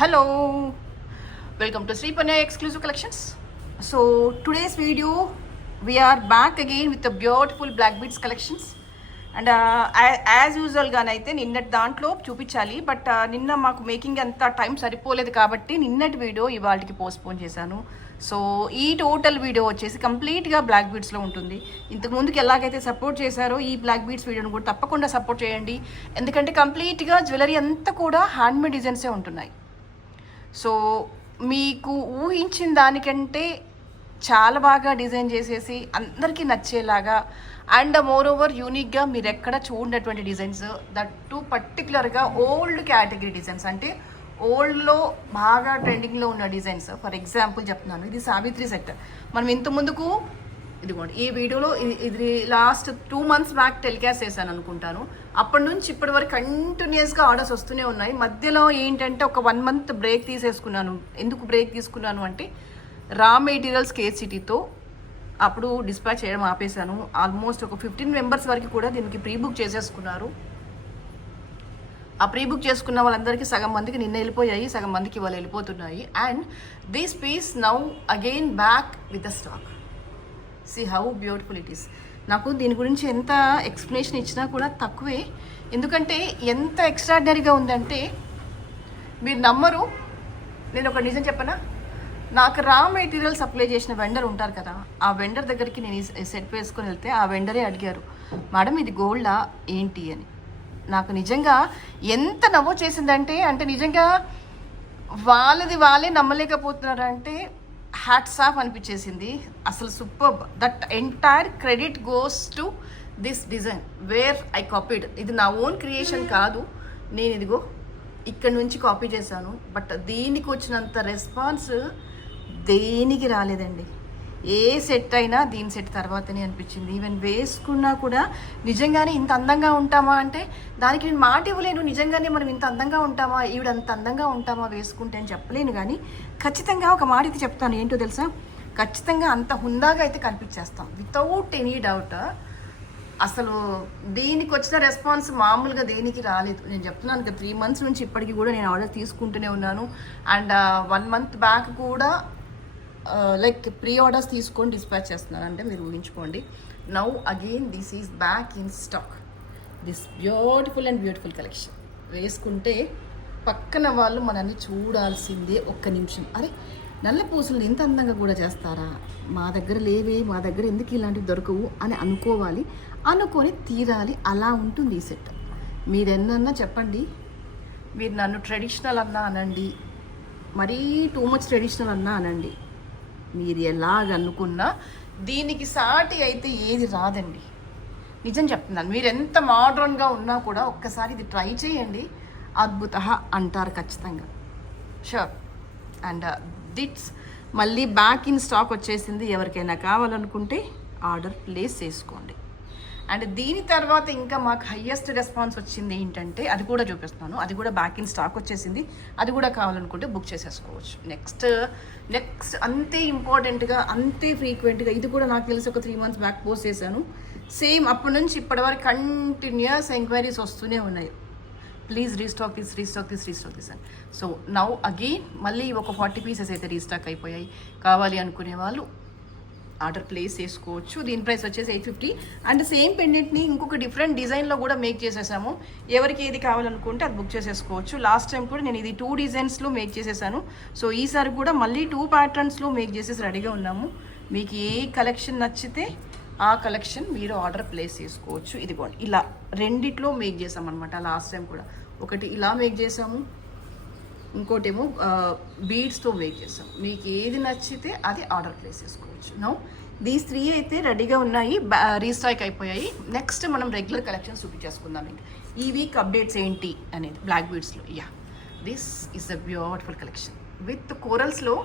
Hello, welcome to Sri Panya Exclusive Collections. So today's video, we are back again with the beautiful black beads collections. And as యూజువల్గానైతే నిన్నటి దాంట్లో చూపించాలి, but నిన్న మాకు making అంత time సరిపోలేదు కాబట్టి నిన్నటి వీడియో ఇవాళకి పోస్ట్పోన్ చేశాను. సో ఈ టోటల్ వీడియో వచ్చేసి కంప్లీట్గా బ్లాక్ బీడ్స్లో ఉంటుంది. ఇంతకు ముందుకు ఎలాగైతే సపోర్ట్ చేశారో ఈ బ్లాక్ బీడ్స్ వీడియోని కూడా తప్పకుండా సపోర్ట్ చేయండి, ఎందుకంటే కంప్లీట్గా జ్యువెలరీ అంతా కూడా హ్యాండ్మేడ్ డిజైన్సే ఉంటున్నాయి. సో మీకు ఊహించిన దానికంటే చాలా బాగా డిజైన్ చేసేసి అందరికీ నచ్చేలాగా అండ్ మోర్ ఓవర్ యూనిక్గా మీరు ఎక్కడ చూడనటువంటి డిజైన్స్, దట్ టు పర్టికులర్గా ఓల్డ్ కేటగిరీ డిజైన్స్, అంటే ఓల్డ్లో బాగా ట్రెండింగ్లో ఉన్న డిజైన్స్. ఫర్ ఎగ్జాంపుల్ చెప్తున్నాను, ఇది సావిత్రి సెట్. మనం ఇంత ముందుకు ఇదిగోండి ఈ వీడియోలో ఇది లాస్ట్ 2 months బ్యాక్ టెలికాస్ట్ చేశాను అనుకుంటాను. అప్పటి నుంచి ఇప్పటి వరకు కంటిన్యూస్గా ఆర్డర్స్ వస్తూనే ఉన్నాయి. మధ్యలో ఏంటంటే ఒక 1 month బ్రేక్ తీసేసుకున్నాను. ఎందుకు బ్రేక్ తీసుకున్నాను అంటే రా మెటీరియల్స్ కేసిటీతో అప్పుడు డిస్పాచ్ చేయడం ఆపేశాను. ఆల్మోస్ట్ ఒక 15 members వరకు కూడా దీనికి ప్రీ బుక్ చేసేసుకున్నారు. ఆ ప్రీ బుక్ చేసుకున్న వాళ్ళందరికీ సగం మందికి నిన్న వెళ్ళిపోయాయి, సగం మందికి ఇవాళ వెళ్ళిపోతున్నాయి. And this piece now again back with the stack. See how beautiful it is. నాకు దీని గురించి ఎంత ఎక్స్ప్లెనేషన్ ఇచ్చినా కూడా తక్కువే, ఎందుకంటే ఎంత ఎక్స్ట్రాడినరీగా ఉందంటే మీరు నమ్మరు. నేను ఒక నిజం చెప్పనా, నాకు రా మెటీరియల్ సప్లై చేసిన వెండర్ ఉంటారు కదా, ఆ వెండర్ దగ్గరికి నేను ఈ సెట్ వేసుకొని వెళ్తే ఆ వెండరే అడిగారు, మేడం ఇది గోల్డా ఏంటి అని. నాకు నిజంగా ఎంత నవ్వు చేసిందంటే, అంటే నిజంగా వాళ్ళే నమ్మలేకపోతున్నారంటే హ్యాట్స్ ఆఫ్ అనిపించేసింది. అసలు super. That entire credit goes to this design where I copied. ఇది నా ఓన్ క్రియేషన్ కాదు, నేను ఇదిగో ఇక్కడ నుంచి కాపీ చేశాను. బట్ దీనికి వచ్చినంత రెస్పాన్స్ దేనికి రాలేదండి. ఏ సెట్ అయినా దీని సెట్ తర్వాతనే అనిపించింది. ఈవెన్ వేసుకున్నా కూడా నిజంగానే ఇంత అందంగా ఉంటామా అంటే దానికి నేను మాట ఇవ్వలేను. నిజంగానే మనం ఇంత అందంగా ఉంటామా, ఈవిడ అంత అందంగా ఉంటామా వేసుకుంటే అని చెప్పలేను. కానీ ఖచ్చితంగా ఒక మాట అయితే చెప్తాను, ఏంటో తెలుసా, ఖచ్చితంగా అంత హుందాగా అయితే కనిపించేస్తాం వితౌట్ ఎనీ డౌట్. అసలు దీనికి వచ్చిన రెస్పాన్స్ మామూలుగా దేనికి రాలేదు. నేను చెప్తున్నాను కదా, 3 months నుంచి ఇప్పటికీ కూడా నేను ఆర్డర్ తీసుకుంటూనే ఉన్నాను. అండ్ 1 month బ్యాక్ కూడా లైక్ ప్రీ ఆర్డర్స్ తీసుకొని డిస్పాచ్ చేస్తున్నాను. అంటే మీరు ఊహించుకోండి. Now again this is back in stock, this beautiful and beautiful collection. వేసుకుంటే పక్కన వాళ్ళు మనల్ని చూడాల్సిందే ఒక్క నిమిషం. అరే నల్ల పూసలు ఇంత అందంగా కూడా చేస్తారా, మా దగ్గర లేవే, మా దగ్గర ఎందుకు ఇలాంటివి దొరకవు అని అనుకోవాలి, అనుకొని తీరాలి. అలా ఉంటుంది ఈ సెట్. మీరు ఎన్నన్నా చెప్పండి, మీరు నన్ను ట్రెడిషనల్ అన్నా అనండి, మరీ టూ మచ్ ట్రెడిషనల్ అన్నా అనండి, మీరు ఎలాగనుకున్నా దీనికి సాటి అయితే ఏది రాదండి. నిజం చెప్తున్నాను. మీరు ఎంత మోడ్రన్గా ఉన్నా కూడా ఒక్కసారి ఇది ట్రై చేయండి, అద్భుత అంటారు ఖచ్చితంగా, షూర్. అండ్ దిట్స్ మళ్ళీ బ్యాక్ ఇన్ స్టాక్ వచ్చేసింది. ఎవరికైనా కావాలనుకుంటే ఆర్డర్ ప్లేస్ చేసుకోండి. అండ్ దీని తర్వాత ఇంకా మాకు హయ్యెస్ట్ రెస్పాన్స్ వచ్చింది ఏంటంటే, అది కూడా చూపిస్తున్నాను, అది కూడా బ్యాక్ ఇన్ స్టాక్ వచ్చేసింది. అది కూడా కావాలనుకుంటే బుక్ చేసేసుకోవచ్చు. నెక్స్ట్ అంతే ఇంపార్టెంట్గా, అంతే ఫ్రీక్వెంట్గా, ఇది కూడా నాకు తెలిసి ఒక 3 months బ్యాక్ పోస్ట్ చేశాను. సేమ్ అప్పటి నుంచి ఇప్పటి వరకు కంటిన్యూస్ ఎంక్వైరీస్ వస్తూనే ఉన్నాయి, ప్లీజ్ రీస్టాక్ దిస్ అని. సో నౌ అగైన్ మళ్ళీ ఒక 40 pieces అయితే రీస్టాక్ అయిపోయాయి. కావాలి అనుకునే వాళ్ళు ఆర్డర్ ప్లేస్ చేసుకోవచ్చు. దీని ప్రైస్ వచ్చేసి 850. అండ్ సేమ్ పెండెంట్ని ఇంకొక డిఫరెంట్ డిజైన్లో కూడా మేక్ చేసేసాము. ఎవరికి ఏది కావాలనుకుంటే అది బుక్ చేసేసుకోవచ్చు. లాస్ట్ టైం కూడా నేను ఇది 2 designsలో మేక్ చేసేసాను. సో ఈసారి కూడా మళ్ళీ 2 patternsలో మేక్ చేసేసి రెడీగా ఉన్నాము. మీకు ఏ కలెక్షన్ నచ్చితే ఆ కలెక్షన్ మీరు ఆర్డర్ ప్లేస్ చేసుకోవచ్చు. ఇదిగోండి ఇలా రెండిట్లో మేక్ చేసామన్నమాట. లాస్ట్ టైం కూడా ఒకటి ఇలా మేక్ చేసాము, ఇంకోటేమో బీడ్స్తో మేక్ చేసాం. మీకు ఏది నచ్చితే అది ఆర్డర్ ప్లేస్ చేసుకోవచ్చు. నౌ దీస్ 3 అయితే రెడీగా ఉన్నాయి, రీస్టాక్ అయిపోయాయి. నెక్స్ట్ మనం రెగ్యులర్ కలెక్షన్స్ చూపించేసుకుందాం. ఈ వీక్ అప్డేట్స్ ఏంటి అనేది బ్లాక్ బీడ్స్లో. This is a beautiful collection with కోరల్స్లో.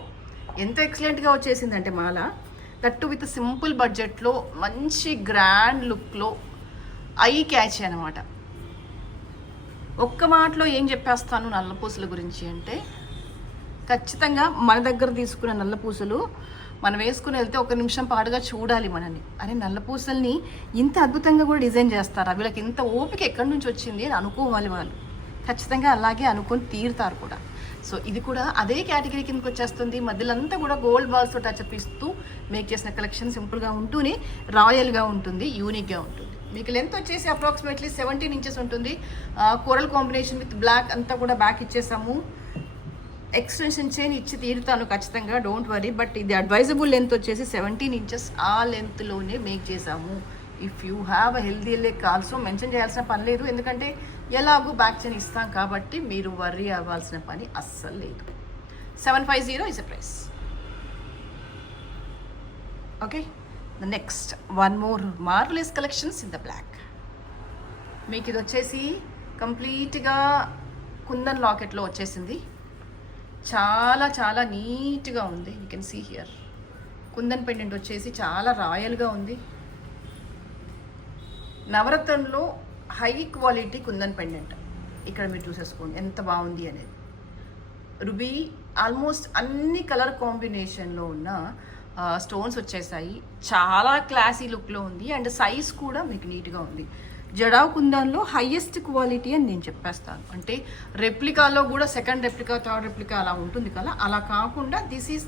ఎంత ఎక్సలెంట్గా వచ్చేసిందంటే మాల, దట్టు విత్ సింపుల్ బడ్జెట్లో మంచి గ్రాండ్ లుక్లో ఐ క్యాచ్ అనమాట. ఒక్క మాటలో ఏం చెప్పేస్తాను నల్లపూసల గురించి అంటే, ఖచ్చితంగా మన దగ్గర తీసుకున్న నల్లపూసలు మనం వేసుకుని వెళ్తే 1 నిమిషం పాటుగా చూడాలి మనని. అరే నల్లపూసల్ని ఇంత అద్భుతంగా కూడా డిజైన్ చేస్తారా, వీళ్ళకి ఇంత ఓపిక ఎక్కడి నుంచి వచ్చింది అని అనుకోవాలి వాళ్ళు. ఖచ్చితంగా అలాగే అనుకొని తీరుతారు కూడా. సో ఇది కూడా అదే కేటగిరీ కిందకి వచ్చేస్తుంది. మధ్యలో అంతా కూడా గోల్డ్ బాల్స్తో టచ్అప్ ఇస్తూ మేక్ చేసిన కలెక్షన్ సింపుల్గా ఉంటూనే రాయల్గా ఉంటుంది, యూనిక్గా ఉంటుంది. మీకు లెంత్ వచ్చేసి అప్రాక్సిమేట్లీ 17 ఇంచెస్ ఉంటుంది. కోరల్ కాంబినేషన్ విత్ బ్లాక్ అంతా కూడా బ్యాక్ ఇచ్చేసాము. ఎక్స్టెన్షన్ చైన్ ఇచ్చి తీరుతాను ఖచ్చితంగా, డోంట్ వరీ. బట్ ఇది అడ్వైజబుల్ లెంత్ వచ్చేసి 17 ఇంచెస్, ఆ లెంత్లోనే మేక్ చేసాము. If you have a healthy leg also mention చేయాల్సిన పని లేదు, ఎందుకంటే ఎలాగూ బ్యాక్ చైన్ ఇస్తాం కాబట్టి మీరు వర్రీ అవ్వాల్సిన పని అస్సలు లేదు. 750 is a price. Okay, the next one more marvellous collections in the black. మీకు ఇది వచ్చేసి కంప్లీట్గా కుందన్ లాకెట్లో వచ్చేసింది. చాలా చాలా నీట్గా ఉంది. You can see here kundan pendant వచ్చేసి చాలా రాయల్గా ఉంది. నవరత్నంలో హై క్వాలిటీ కుందన్ పెండెంట్ ఇక్కడ మీరు చూసేసుకోండి ఎంత బాగుంది అనేది. రుబీ ఆల్మోస్ట్ అన్ని కలర్ కాంబినేషన్లో ఉన్న స్టోన్స్ వచ్చేసాయి. చాలా క్లాసీ లుక్లో ఉంది అండ్ సైజ్ కూడా మీకు నీట్గా ఉంది. జడావ్ కుందన్లో హైయెస్ట్ క్వాలిటీ అని నేను చెప్పేస్తాను. అంటే రెప్లికాలో కూడా సెకండ్ రెప్లికా, థర్డ్ రెప్లికా అలా ఉంటుంది కదా, అలా కాకుండా దిస్ ఈజ్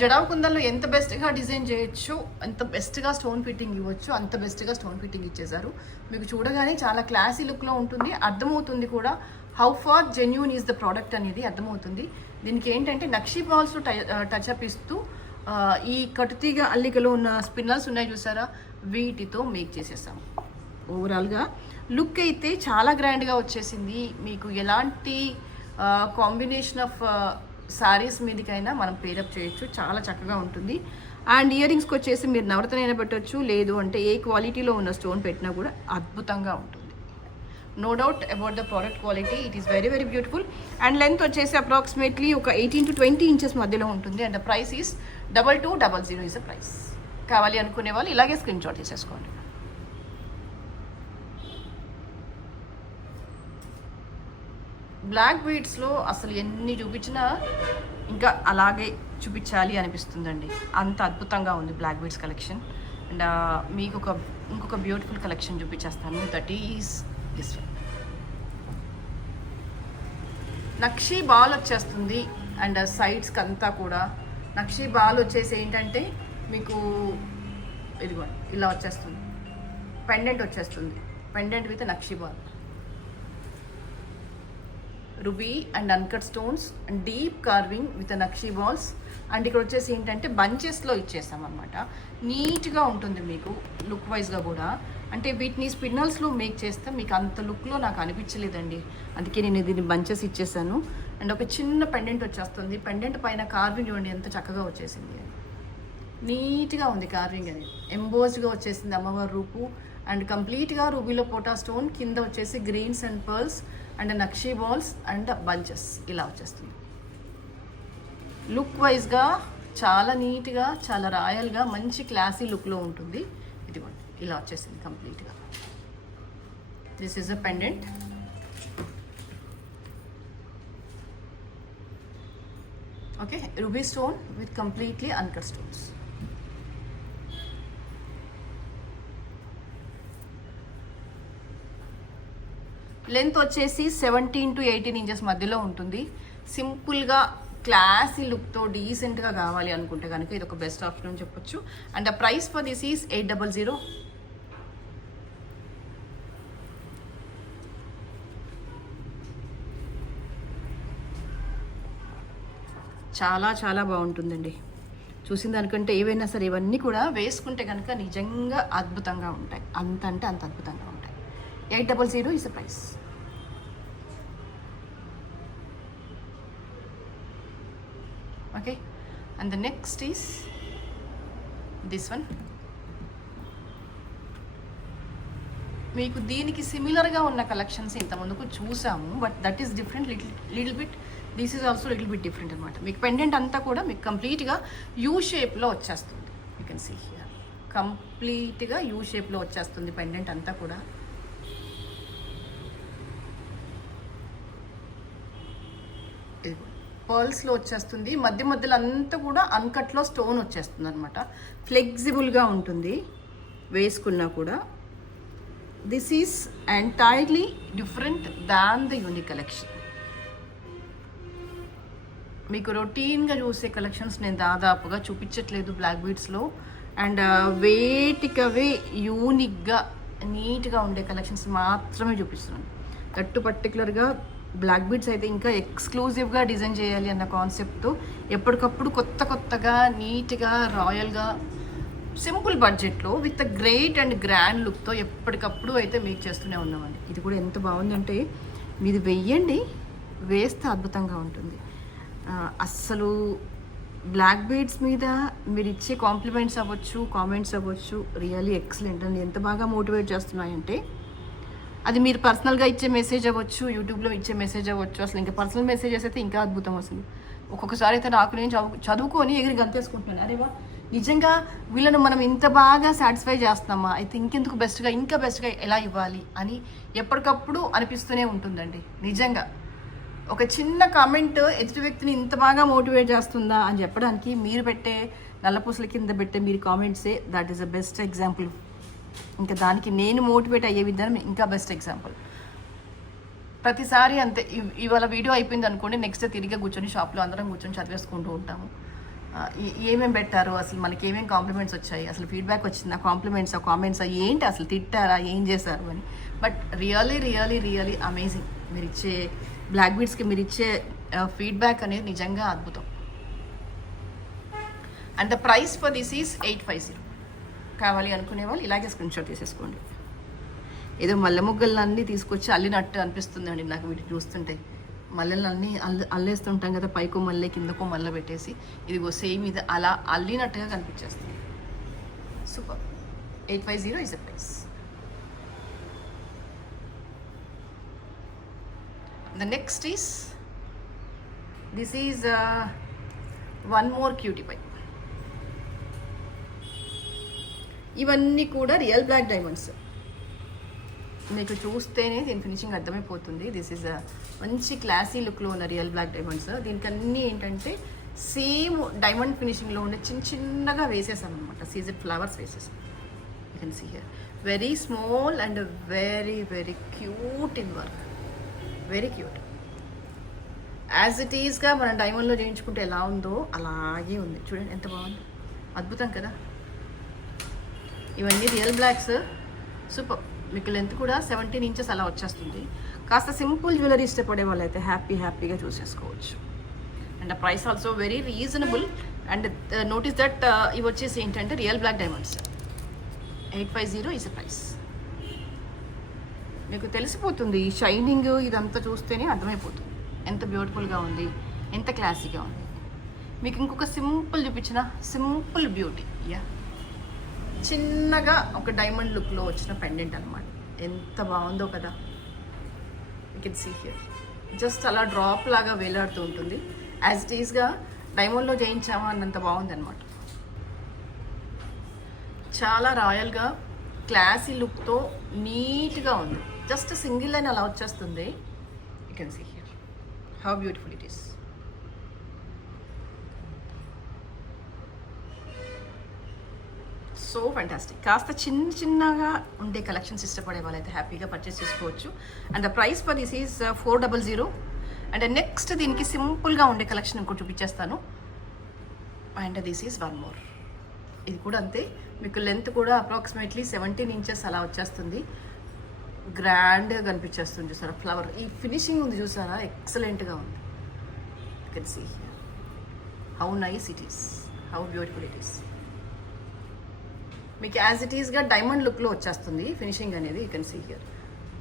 జడావ్ కుందన్లో ఎంత బెస్ట్గా డిజైన్ చేయొచ్చు, ఎంత బెస్ట్గా స్టోన్ ఫిట్టింగ్ ఇవ్వచ్చు, అంత బెస్ట్గా స్టోన్ ఫిట్టింగ్ ఇచ్చేసారు. మీకు చూడగానే చాలా క్లాసీ లుక్లో ఉంటుంది. అర్థమవుతుంది కూడా how far genuine is the product అనేది అర్థమవుతుంది. దీనికి ఏంటంటే నక్షీ బాల్స్లో టచ్అప్ ఇస్తూ ఈ కటుతీగ అల్లికలో ఉన్న స్పిన్నల్స్ ఉన్నాయి చూసారా, వీటితో మేక్ చేసేసాము. ఓవరాల్గా లుక్ అయితే చాలా గ్రాండ్గా వచ్చేసింది. మీకు ఎలాంటి కాంబినేషన్ ఆఫ్ శారీస్ మీదకైనా మనం పేరప్ చేయొచ్చు, చాలా చక్కగా ఉంటుంది. అండ్ ఇయర్ రింగ్స్కి వచ్చేసి మీరు నవరత్న అయినా పెట్టవచ్చు, లేదు అంటే ఏ క్వాలిటీలో ఉన్న స్టోన్ పెట్టినా కూడా అద్భుతంగా ఉంటుంది. No doubt about the product quality, it is very very beautiful. And length వచ్చేసి అప్రాక్సిమేట్లీ ఒక 18 to 20 ఇంచెస్ మధ్యలో ఉంటుంది. And the price is 2200 is the price. కావాలి అనుకునే వాళ్ళు ఇలాగే స్క్రీన్ షాట్ తీసేసుకోండి. బ్లాక్ బీడ్స్లో అసలు ఎన్ని చూపించినా ఇంకా అలాగే చూపించాలి అనిపిస్తుందండి, అంత అద్భుతంగా ఉంది బ్లాక్ బీడ్స్ కలెక్షన్. అండ్ మీకు ఇంకొక బ్యూటిఫుల్ కలెక్షన్ చూపించేస్తాను, that is this one. Nakshi ball వచ్చేస్తుంది అండ్ సైడ్స్కి అంతా కూడా నక్షీ బాల్ వచ్చేసి ఏంటంటే మీకు ఇదిగోండి ఇలా వచ్చేస్తుంది. పెండెంట్ వచ్చేస్తుంది, pendant with nakshi ball, ruby and uncut stones and deep carving with nakshi balls. And ఇక్కడ వచ్చేసి ఏంటంటే బంచెస్లో ఇచ్చేసాం అనమాట. నీట్గా ఉంటుంది మీకు లుక్ వైజ్గా కూడా. అంటే వీటిని స్పిన్నల్స్లో మేక్ చేస్తే మీకు అంత లుక్లో నాకు అనిపించలేదండి, అందుకే నేను దీన్ని బంచెస్ ఇచ్చేసాను. అండ్ ఒక చిన్న పెండెంట్ వచ్చేస్తుంది, పెండెంట్ పైన కార్వింగ్ చూడండి ఎంత చక్కగా వచ్చేసింది, నీట్గా ఉంది కార్వింగ్ అనేది. ఎంబోజ్డ్గా వచ్చేసింది అమ్మవారి రూపు. అండ్ కంప్లీట్గా రూబీలో పోటా స్టోన్, కింద వచ్చేసి greens and pearls and nakshi balls and bunches ఇలా వచ్చేస్తుంది. లుక్ వైజ్గా చాలా నీట్గా, చాలా రాయల్గా, మంచి క్లాసీ లుక్లో ఉంటుంది. ఇదిగోండి ఇలా వచ్చేసింది కంప్లీట్గా. This is a pendant. Okay, ruby stone with completely uncut stones. Length వచ్చేసి 17 to 18 ఇంచెస్ మధ్యలో ఉంటుంది. సింపుల్గా క్లాసీ లుక్తో డీసెంట్గా కావాలి అనుకుంటే కనుక ఇది ఒక బెస్ట్ ఆప్షన్ అని చెప్పొచ్చు. And the price for this is 800. చాలా చాలా బాగుంటుందండి. చూసిన దానికంటే ఏవైనా సరే ఇవన్నీ కూడా వేసుకుంటే కనుక నిజంగా అద్భుతంగా ఉంటాయి, అంత అంటే అంత అద్భుతంగా ఉంటాయి. 800 is the price. Okay, and the next is this one. మీకు దీనికి సిమిలర్గా ఉన్న కలెక్షన్స్ ఇంతకుముందుకు చూసాము, but that is different little bit. This is also little bit different అనమాట. మీకు పెండెంట్ అంతా కూడా మీకు కంప్లీట్గా యూ షేప్లో వచ్చేస్తుంది. యూ కెన్ సీ హియర్ కంప్లీట్గా యూ షేప్లో వచ్చేస్తుంది పెండెంట్ అంతా కూడా. పర్ల్స్లో వచ్చేస్తుంది, మధ్య మధ్యలో అంతా కూడా అన్కట్లో స్టోన్ వచ్చేస్తుంది అనమాట. ఫ్లెక్సిబుల్గా ఉంటుంది వేసుకున్నా కూడా. This is entirely different than the unique collection. మీకు రొటీన్గా చూసే కలెక్షన్స్ నేను దాదాపుగా చూపించట్లేదు బ్లాక్ బీడ్స్లో. అండ్ వేటికవే యూనిక్గా నీట్గా ఉండే కలెక్షన్స్ మాత్రమే చూపిస్తున్నాను. దట్టు పర్టికులర్గా బ్లాక్ బీడ్స్ అయితే ఇంకా ఎక్స్క్లూజివ్గా డిజైన్ చేయాలి అన్న కాన్సెప్ట్తో ఎప్పటికప్పుడు కొత్తగా నీట్గా రాయల్గా సింపుల్ బడ్జెట్లో విత్ గ్రేట్ అండ్ గ్రాండ్ లుక్తో ఎప్పటికప్పుడు అయితే మేక్ చేస్తూనే ఉన్నామండి. ఇది కూడా ఎంత బాగుందంటే మీది వెయ్యండి, వేస్తే అద్భుతంగా ఉంటుంది. అస్సలు బ్లాక్ బీడ్స్ మీద మీరు ఇచ్చే కాంప్లిమెంట్స్ అవ్వచ్చు, కామెంట్స్ అవ్వచ్చు, రియల్లీ ఎక్సలెంట్ అండి. ఎంత బాగా మోటివేట్ చేస్తున్నాయంటే అది మీరు పర్సనల్గా ఇచ్చే మెసేజ్ అవ్వచ్చు, యూట్యూబ్లో ఇచ్చే మెసేజ్ అవ్వచ్చు. అసలు ఇంకా పర్సనల్ మెసేజెస్ అయితే ఇంకా అద్భుతం. అసలు ఒక్కొక్కసారి అయితే నాకు నేను చదువుకొని ఎగిరి గంతేసుకుంటున్నాను, అరే వా నిజంగా వీళ్ళను మనం ఇంత బాగా సాటిస్ఫై చేస్తున్నామా, అయితే ఇంకెందుకు ఇంకా బెస్ట్గా ఎలా ఇవ్వాలి అని ఎప్పటికప్పుడు అనిపిస్తూనే ఉంటుందండి. నిజంగా ఒక చిన్న కామెంట్ ఎదుటి వ్యక్తిని ఇంత బాగా మోటివేట్ చేస్తుందా అని చెప్పడానికి మీరు పెట్టే నల్లపూసల కింద పెట్టే మీరు కామెంట్సే that is the best example. ఇంకా దానికి నేను మోటివేట్ అయ్యే విధానం ఇంకా బెస్ట్ ఎగ్జాంపుల్. ప్రతిసారి అంతే, ఇవాళ వీడియో అయిపోయింది అనుకోండి, నెక్స్ట్ తిరిగి కూర్చొని షాప్లో అందరం కూర్చొని చదివేసుకుంటూ ఉంటాము. ఏమేమి పెట్టారు, అసలు మనకి ఏమేమి కాంప్లిమెంట్స్ వచ్చాయి, అసలు ఫీడ్బ్యాక్ వచ్చింది, ఆ కామెంట్స్ ఏంటి, అసలు తిట్టారా, ఏం చేశారు అని. But really amazing. మీరు ఇచ్చే బ్లాక్ బీడ్స్కి మీరు ఇచ్చే ఫీడ్బ్యాక్ అనేది నిజంగా అద్భుతం. And the price for this is 850. కావాలి అనుకునే వాళ్ళు ఇలాగే స్క్రీన్ షాట్ తీసేసుకోండి. ఏదో మల్లె మొగ్గలన్నీ తీసుకొచ్చి అల్లినట్టు అనిపిస్తుందండి నాకు వీటిని చూస్తుంటే. మల్లెలన్నీ అల్లేస్తుంటాం కదా, పైకో మల్లె కిందకో మల్లె పెట్టేసి, ఇదిగో సేమ్ ఇది అలా అల్లినట్టుగా కనిపించేస్తుంది. Super. 850 is the price. The next is, this is one more cutie pie. ఇవన్నీ కూడా రియల్ బ్లాక్ డైమండ్స్. మీకు చూస్తేనే దీని ఫినిషింగ్ అర్థమైపోతుంది. దిస్ ఈజ్ మంచి క్లాసీ లుక్లో ఉన్న రియల్ బ్లాక్ డైమండ్స్. దీనికి అన్నీ ఏంటంటే సేమ్ డైమండ్ ఫినిషింగ్లో ఉండే చిన్నగా వేసేసాం అనమాట. సీజెడ్ ఫ్లవర్స్ వేసేసాం. You can see here very small and very cute in work. Very cute. As it ఈస్గా మనం డైమండ్లో చేయించుకుంటే ఎలా ఉందో అలాగే ఉంది. చూడండి ఎంత బాగుంది, అద్భుతం కదా. ఇవన్నీ రియల్ బ్లాక్స్. సూపర్. మీకు లెంత్ కూడా 17 inches అలా వచ్చేస్తుంది. కాస్త సింపుల్ జ్యువెలరీ ఇష్టపడే వాళ్ళైతే హ్యాపీగా చూసేసుకోవచ్చు. And price also very reasonable. And notice that ఇవి వచ్చేసి ఏంటంటే real black diamonds. 850 is the price. మీకు తెలిసిపోతుంది ఈ షైనింగ్ ఇదంతా చూస్తేనే అర్థమైపోతుంది ఎంత బ్యూటిఫుల్గా ఉంది, ఎంత క్లాసీగా ఉంది. మీకు ఇంకొక సింపుల్ చూపించిన సింపుల్ బ్యూటీ. చిన్నగా ఒక డైమండ్ లుక్లో వచ్చిన పెండెంట్ అనమాట. ఎంత బాగుందో కదా. You can see here just అలా డ్రాప్ లాగా వేలాడుతూ ఉంటుంది. యాజ్ ఇట్ ఈస్గా డైమండ్లో చేయించామా అన్నంత బాగుంది అనమాట. చాలా రాయల్గా క్లాసీ లుక్తో నీట్గా ఉంది. జస్ట్ సింగిల్ లైన్ అలా వచ్చేస్తుంది. You can see here how beautiful it is. So fantastic. కాస్త చిన్నగా ఉండే కలెక్షన్స్ ఇష్టపడే వాళ్ళైతే హ్యాపీగా పర్చేస్ చేసుకోవచ్చు. And the price for this is 400. And next దీనికి సింపుల్గా ఉండే కలెక్షన్ ఇంకోటి చూపించేస్తాను. And this is one more. ఇది కూడా అంతే. మీకు లెంత్ కూడా అప్రాక్సిమేట్లీ 17 inches అలా వచ్చేస్తుంది. గ్రాండ్గా కనిపించేస్తుంది. చూసారా ఫ్లవర్, ఈ ఫినిషింగ్ ఉంది చూసారా, ఎక్సలెంట్గా ఉంది. You can see here how nice it is, how beautiful it is. మీకు యాజ్ ఇట్ ఈస్గా డైమండ్ లుక్లో వచ్చేస్తుంది ఫినిషింగ్ అనేది. యూ కెన్ సీ హియర్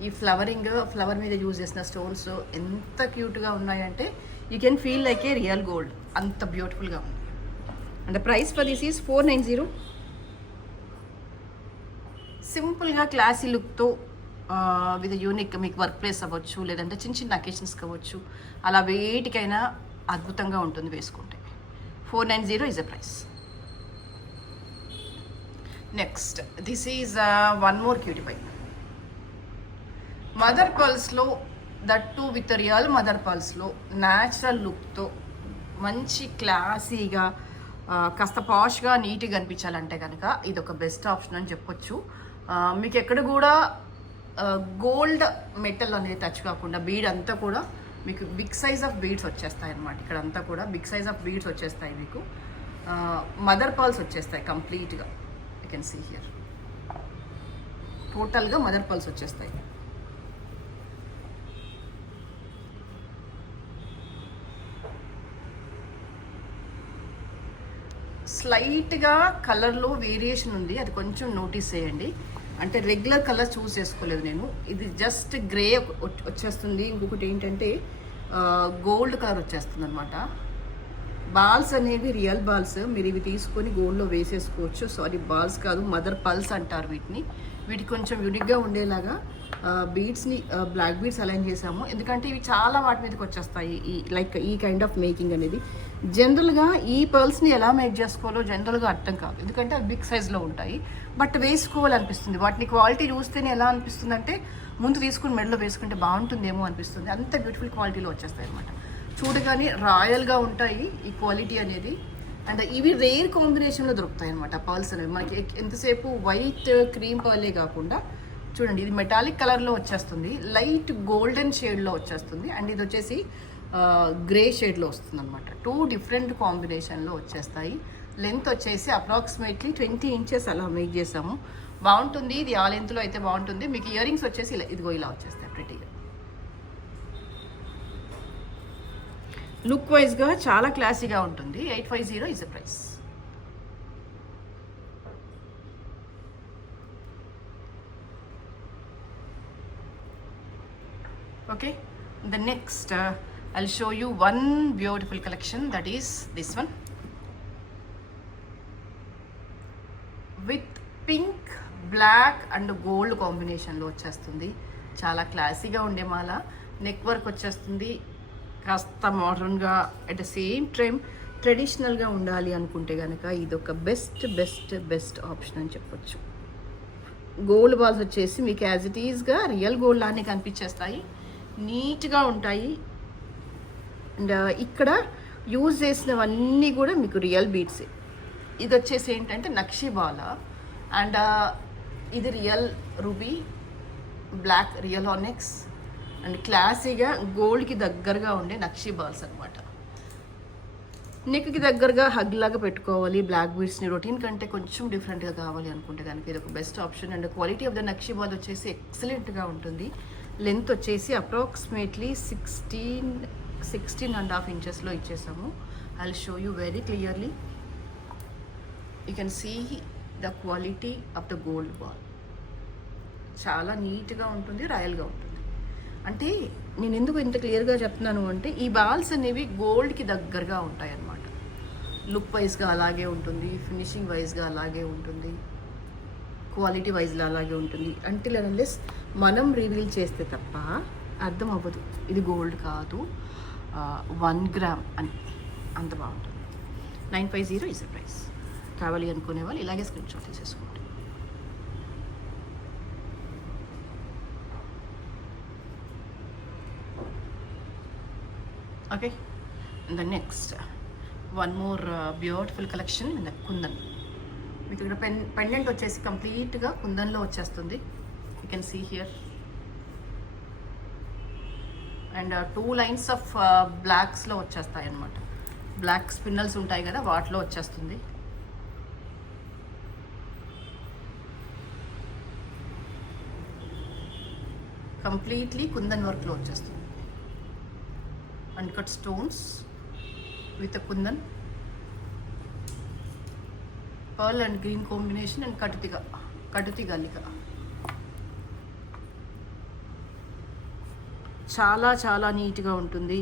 ఈ ఫ్లవర్ మీద యూజ్ చేసిన స్టోన్స్ ఎంత క్యూట్గా ఉన్నాయంటే you can feel like a real gold. అంత బ్యూటిఫుల్గా ఉంది. And the price for this is 490. సింపుల్గా క్లాసీ లుక్తో విత్ యూనిక్ మీకు వర్క్ ప్లేస్ అవ్వచ్చు, లేదంటే చిన్న అకేషన్స్ కావచ్చు, అలా వేటికైనా అద్భుతంగా ఉంటుంది వేసుకుంటే. 490 is the price. Next this is one more cutie pie. Mother పర్ల్స్లో, దట్టు విత్ రియల్ మదర్ పర్ల్స్లో న్యాచురల్ లుక్తో మంచి క్లాసీగా కాస్త పాష్గా నీట్గా అనిపించాలంటే కనుక ఇది ఒక బెస్ట్ ఆప్షన్ అని చెప్పొచ్చు. మీకు ఎక్కడ కూడా గోల్డ్ మెటల్ అనేది టచ్ కాకుండా బీడ్ అంతా కూడా మీకు బిగ్ సైజ్ ఆఫ్ బీడ్స్ వచ్చేస్తాయి అన్నమాట. ఇక్కడంతా కూడా బిగ్ సైజ్ ఆఫ్ బీడ్స్ వచ్చేస్తాయి మీకు. మదర్ పర్ల్స్ వచ్చేస్తాయి కంప్లీట్గా. యూ కెన్ సీ హియర్ టోటల్గా మదర్ పర్ల్స్ వచ్చేస్తాయి. స్లైట్గా కలర్లో వేరియేషన్ ఉంది, అది కొంచెం నోటీస్ చేయండి. అంటే రెగ్యులర్ కలర్ చూస్ చేసుకోలేదు నేను. ఇది జస్ట్ గ్రే వచ్చేస్తుంది. ఇంకొకటి ఏంటంటే గోల్డ్ కలర్ వచ్చేస్తుంది అనమాట. బాల్స్ అనేవి రియల్ బాల్స్, మీరు ఇవి తీసుకొని గోల్డ్లో వేసేసుకోవచ్చు. సారీ, బాల్స్ కాదు, మదర్ పల్స్ అంటారు వీటిని. వీటికి కొంచెం యూనిక్గా ఉండేలాగా బీడ్స్ని బ్లాక్ బీడ్స్ అలైన్ చేసాము. ఎందుకంటే ఇవి చాలా వాటి మీదకి వచ్చేస్తాయి. ఈ కైండ్ ఆఫ్ మేకింగ్ అనేది జనరల్గా ఈ పర్ల్స్ని ఎలా మేక్ చేసుకోవాలో జనరల్గా అర్థం కాదు, ఎందుకంటే అవి బిగ్ సైజ్లో ఉంటాయి. బట్ వేసుకోవాలనిపిస్తుంది. వాటిని క్వాలిటీ చూస్తేనే ఎలా అనిపిస్తుంది అంటే ముందు తీసుకుని మెడలో వేసుకుంటే బాగుంటుందేమో అనిపిస్తుంది. అంత బ్యూటిఫుల్ క్వాలిటీలో వచ్చేస్తాయి అనమాట. చూడగానే రాయల్గా ఉంటాయి ఈ క్వాలిటీ అనేది. అండ్ ఇవి రేర్ కాంబినేషన్లో దొరుకుతాయి అనమాట పర్ల్స్ అనేవి. మనకి ఎంతసేపు వైట్ క్రీమ్ పర్లే కాకుండా చూడండి, ఇది మెటాలిక్ కలర్లో వచ్చేస్తుంది, లైట్ గోల్డెన్ షేడ్లో వచ్చేస్తుంది. అండ్ ఇది వచ్చేసి గ్రే షేడ్లో వస్తుంది అనమాట. 2 డిఫరెంట్ కాంబినేషన్లో వచ్చేస్తాయి. లెంత్ వచ్చేసి అప్రాక్సిమేట్లీ 20 ఇంచెస్ అలా మేక్ చేసాము. బాగుంటుంది ఇది. ఆ లెంత్లో అయితే బాగుంటుంది. మీకు ఇయర్ రింగ్స్ వచ్చేసి ఇదిగో ఇలా వచ్చేస్తాయి ప్రిటీగా. లుక్ వైజ్గా చాలా క్లాసీగా ఉంటుంది. 850 is the price. Okay, the next I'll show you one beautiful collection, that is this one with pink, black and gold combination లో వచ్చేస్తుంది. చాలా క్లాసీగా ఉండే మాల. నెక్ వర్క్ వచ్చేస్తుంది. కాస్త మోడర్న్గా అట్ ద సేమ్ టైం ట్రెడిషనల్గా ఉండాలి అనుకుంటే కనుక ఇదొక బెస్ట్ ఆప్షన్ అని చెప్పొచ్చు. గోల్డ్ బాల్స్ వచ్చేసి మీకు యాజ్ ఇట్ ఈస్గా రియల్ గోల్డ్ లానే కనిపించేస్తాయి, నీట్గా ఉంటాయి. అండ్ ఇక్కడ యూజ్ చేసినవన్నీ కూడా మీకు రియల్ బీడ్సే. ఇది వచ్చేసి ఏంటంటే నక్షిబాల, అండ్ ఇది real ruby, black real onyx, and క్లాసీగా గోల్డ్కి దగ్గరగా ఉండే నక్షి బాల్స్ అనమాట. నెక్కి దగ్గరగా హగ్ లాగా పెట్టుకోవాలి బ్లాక్ బీడ్స్ని. రొటీన్ కంటే కొంచెం డిఫరెంట్గా కావాలి అనుకుంటే కనుక ఇది ఒక best option. And quality of the నక్షి బాల్ వచ్చేసి ఎక్సలెంట్గా ఉంటుంది. లెంత్ వచ్చేసి అప్రాక్సిమేట్లీ 16.5 ఇంచెస్లో ఇచ్చేసాము. I will show you very clearly. You can see the quality of the gold ball. చాలా నీట్గా ఉంటుంది, రాయల్గా ఉంటుంది. అంటే నేను ఎందుకు ఇంత క్లియర్గా చెప్తున్నాను అంటే ఈ బాల్స్ అనేవి గోల్డ్కి దగ్గరగా ఉంటాయి అన్నమాట. లుక్ వైజ్గా అలాగే ఉంటుంది, ఫినిషింగ్ వైజ్గా అలాగే ఉంటుంది, క్వాలిటీ వైజ్లో అలాగే ఉంటుంది. అంటిల్ అన్లెస్ మనం రివీల్ చేస్తే తప్ప అర్థం అవ్వదు ఇది గోల్డ్ కాదు, 1 గ్రామ్ అని. అంత బాగుంటుంది. 950 ఇస్ ద ప్రైస్. కావాలి అనుకునే వాళ్ళు ఇలాగే స్క్రీన్ షాట్ తీసేసుకోండి. Okay, the next one more beautiful collection in the kundan. మీకు ఇక్కడ పెండెంట్ వచ్చేసి కంప్లీట్గా కుందన్లో వచ్చేస్తుంది. You can see here. And 2 lines of బ్లాక్స్లో వచ్చేస్తాయి అన్నమాట. బ్లాక్ స్పిన్నల్స్ ఉంటాయి కదా, వాటిలో వచ్చేస్తుంది. కంప్లీట్లీ కుందన్ వర్క్లో వచ్చేస్తుంది. And cut stones with kundan, pearl and green combination, and కటుతి గల్లిక. చాలా చాలా నీట్గా ఉంటుంది.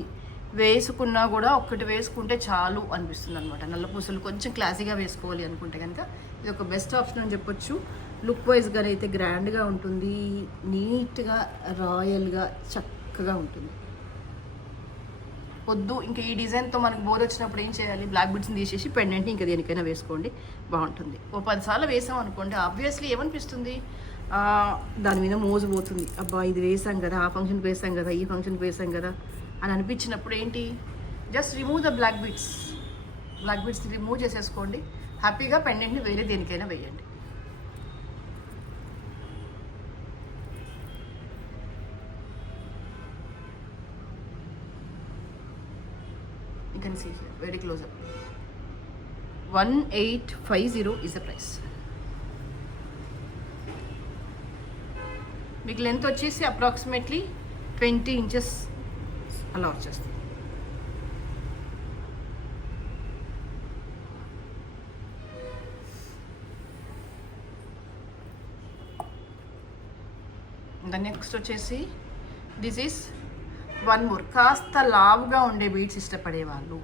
వేసుకున్నా కూడా ఒక్కటి వేసుకుంటే చాలు అనిపిస్తుంది అనమాట. నల్లపూసలు కొంచెం క్లాసీగా వేసుకోవాలి అనుకుంటే కనుక ఇది ఒక బెస్ట్ ఆప్షన్ అని చెప్పొచ్చు. లుక్ వైజ్గా అయితే గ్రాండ్గా ఉంటుంది, నీట్గా రాయల్గా చక్కగా ఉంటుంది. వద్దు ఇంకా ఈ డిజైన్తో మనకు బోర్ వచ్చినప్పుడు ఏం చేయాలి, బ్లాక్ బీడ్స్ని తీసేసి పెండెంట్ని ఇంకా దేనికైనా వేసుకోండి, బాగుంటుంది. ఓ 10 సార్లు వేసాం అనుకోండి, ఆబ్వియస్లీ ఏమనిపిస్తుంది, దాని మీద మోజుపోతుంది. అబ్బా ఇది వేసాం కదా, ఆ ఫంక్షన్కి వేసాం కదా, ఈ ఫంక్షన్కి వేసాం కదా అని అనిపించినప్పుడు ఏంటి, జస్ట్ రిమూవ్ ద బ్లాక్ బీడ్స్ని రిమూవ్ చేసేసుకోండి. హ్యాపీగా పెండెంట్ని వేరే దేనికైనా వేయండి. You can see here, very close up. 1850 is the price. మీకు లెంత్ వచ్చేసి అప్రాక్సిమేట్లీ 20 ఇంచెస్ అలా వచ్చేస్తుంది. నెక్స్ట్ వచ్చేసి దిస్ ఈస్ వన్ మోర్. కాస్త లావుగా ఉండే బీడ్స్ ఇష్టపడే వాళ్ళు,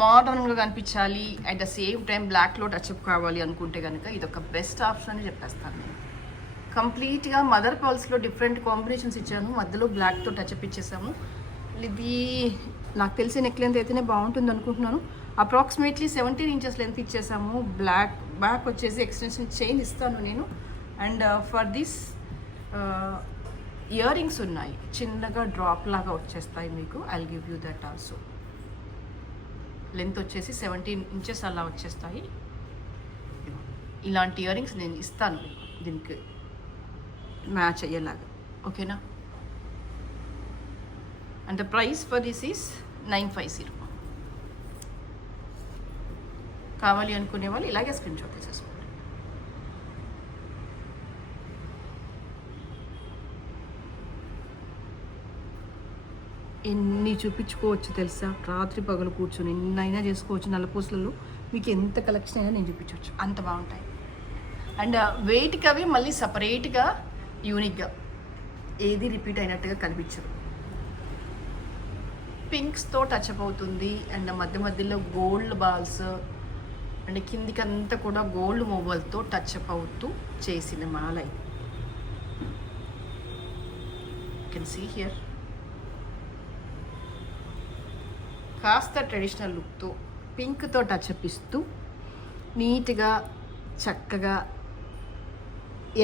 మోడర్న్గా కనిపించాలి, అట్ ద సేమ్ టైం బ్లాక్లో టచ్అప్ కావాలి అనుకుంటే కనుక ఇది ఒక బెస్ట్ ఆప్షన్ అని చెప్పేస్తాను నేను. కంప్లీట్గా మదర్ పర్ల్స్లో డిఫరెంట్ కాంబినేషన్స్ ఇచ్చాను, మధ్యలో బ్లాక్తో టచ్అప్ ఇచ్చేసాము. ఇది నాకు తెలిసి నెక్ లెంత్ అయితేనే బాగుంటుంది అనుకుంటున్నాను. అప్రాక్సిమేట్లీ 17 ఇంచెస్ లెంత్ ఇచ్చేసాము. బ్యాక్ వచ్చేసి ఎక్స్టెన్షన్ చైన్ ఇస్తాను నేను. And for this earrings ఉన్నాయి, చిన్నగా డ్రాప్ లాగా వచ్చేస్తాయి మీకు. I'll give you that also. Length వచ్చేసి 17 ఇంచెస్ అలా వచ్చేస్తాయి. ఇలాంటి ఇయర్ రింగ్స్ నేను ఇస్తాను మీకు దీనికి మ్యాచ్ అయ్యేలాగా, ఓకేనా? And the price for this is 950. కావాలి అనుకునే వాళ్ళు ఇలాగే స్క్రీన్ షాట్ తీసేసుకోండి. ఎన్ని చూపించుకోవచ్చు తెలుసా, రాత్రి పగలు కూర్చొని ఎన్నైనా చేసుకోవచ్చు. నల్లపూసలలో మీకు ఎంత కలెక్షన్ అయినా నేను చూపించవచ్చు, అంత బాగుంటాయి. అండ్ వెయిట్కి అవి మళ్ళీ సపరేట్గా యూనిక్గా ఏది రిపీట్ అయినట్టుగా కనిపించదు. పింక్స్తో టచ్అప్ అవుతుంది. అండ్ మధ్యలో గోల్డ్ బాల్స్ అండ్ కిందికంతా కూడా గోల్డ్ మొబైల్తో టచ్అప్ అవుతూ చేసిన మాల. You can see here. కాస్త ట్రెడిషనల్ లుక్తో పింక్తో టచ్అప్ ఇస్తూ నీట్గా చక్కగా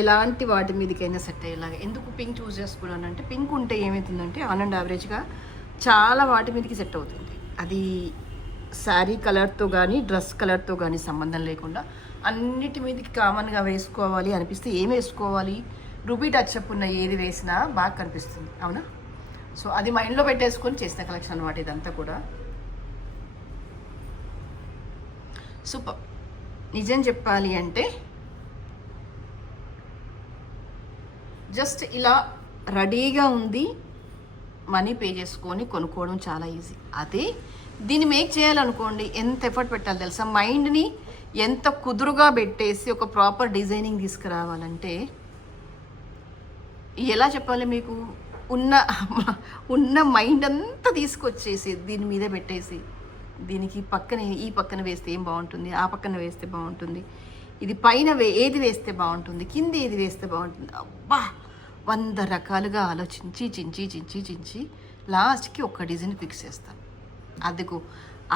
ఎలాంటి వాటి మీదకైనా సెట్ అయ్యేలాగా. ఎందుకు పింక్ చూస్ చేసుకున్నానంటే, పింక్ ఉంటే ఏమవుతుందంటే ఆన్ అండ్ యావరేజ్గా చాలా వాటి మీదకి సెట్ అవుతుంది. అది శారీ కలర్తో కానీ డ్రెస్ కలర్తో కానీ సంబంధం లేకుండా అన్నిటి మీదకి కామన్గా వేసుకోవాలి అనిపిస్తే ఏం వేసుకోవాలి, రూబీ టచ్అప్ ఉన్న ఏది వేసినా బాగా కనిపిస్తుంది, అవునా? సో అది మైండ్లో పెట్టేసుకొని చేసిన కలెక్షన్ అనమాట ఇదంతా కూడా. సూపర్. నిజం చెప్పాలి అంటే జస్ట్ ఇలా రెడీగా ఉంది, మనీ పే చేసుకొని కొనుక్కోవడం చాలా ఈజీ. అదే దీన్ని మేక్ చేయాలనుకోండి ఎంత ఎఫర్ట్ పెట్టాలి తెలుసా. మైండ్ని ఎంత కుదురుగా పెట్టేసి ఒక ప్రాపర్ డిజైనింగ్ తీసుకురావాలంటే ఎలా చెప్పాలి మీకు, ఉన్న మైండ్ అంతా తీసుకొచ్చేసి దీని మీద పెట్టేసి దీనికి ఈ పక్కన వేస్తే ఏం బాగుంటుంది, ఆ పక్కన వేస్తే బాగుంటుంది, ఇది పైన ఏది వేస్తే బాగుంటుంది, కింద ఏది వేస్తే బాగుంటుంది, అబ్బా 100 రకాలుగా ఆలోచించి చించి లాస్ట్కి ఒక డిజైన్ ఫిక్స్ చేస్తాను. అందుకు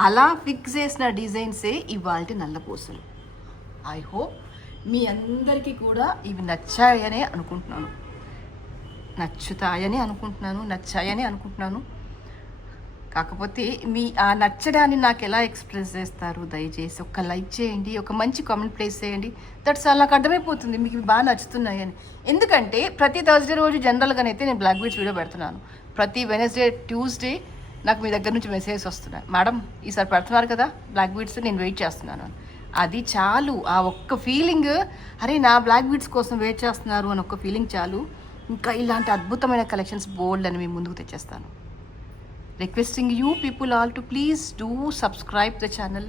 అలా ఫిక్స్ చేసిన డిజైన్సే ఇవాల్టి నల్లపూసలు. ఐ హోప్ మీ అందరికీ కూడా ఇవి నచ్చాయని అనుకుంటున్నాను. కాకపోతే మీ ఆ నచ్చడాన్ని నాకు ఎలా ఎక్స్ప్రెస్ చేస్తారు, దయచేసి ఒక లైక్ చేయండి, ఒక మంచి కామెంట్ ప్లేస్ చేయండి. దట్స్ నాకు అర్థమైపోతుంది మీకు ఇవి బాగా నచ్చుతున్నాయని. ఎందుకంటే ప్రతి థర్స్డే రోజు జనరల్గానైతే నేను బ్లాక్ బీడ్స్ వీడియో పెడుతున్నాను. ప్రతి వెనస్డే ట్యూస్డే నాకు మీ దగ్గర నుంచి మెసేజెస్ వస్తున్నాయి, మేడం ఈసారి పెడుతున్నారు కదా బ్లాక్ బీడ్స్, నేను వెయిట్ చేస్తున్నాను. అది చాలు, ఆ ఒక్క ఫీలింగ్, అరే నా బ్లాక్ బీడ్స్ కోసం వెయిట్ చేస్తున్నారు అని ఒక్క ఫీలింగ్ చాలు. ఇంకా ఇలాంటి అద్భుతమైన కలెక్షన్స్ బోల్డ్ అని మీ ముందుకు తెచ్చేస్తాను. Requesting you people all to please do subscribe the channel.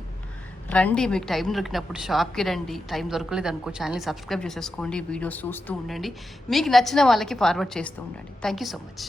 రండి, మీకు టైం దొరికినప్పుడు షాప్కి రండి. టైం దొరకలేదు అనుకో ఛానల్ని సబ్స్క్రైబ్ చేసేసుకోండి, వీడియోస్ చూస్తూ ఉండండి, మీకు నచ్చిన వాళ్ళకి ఫార్వర్డ్ చేస్తూ ఉండండి. Thank you so much.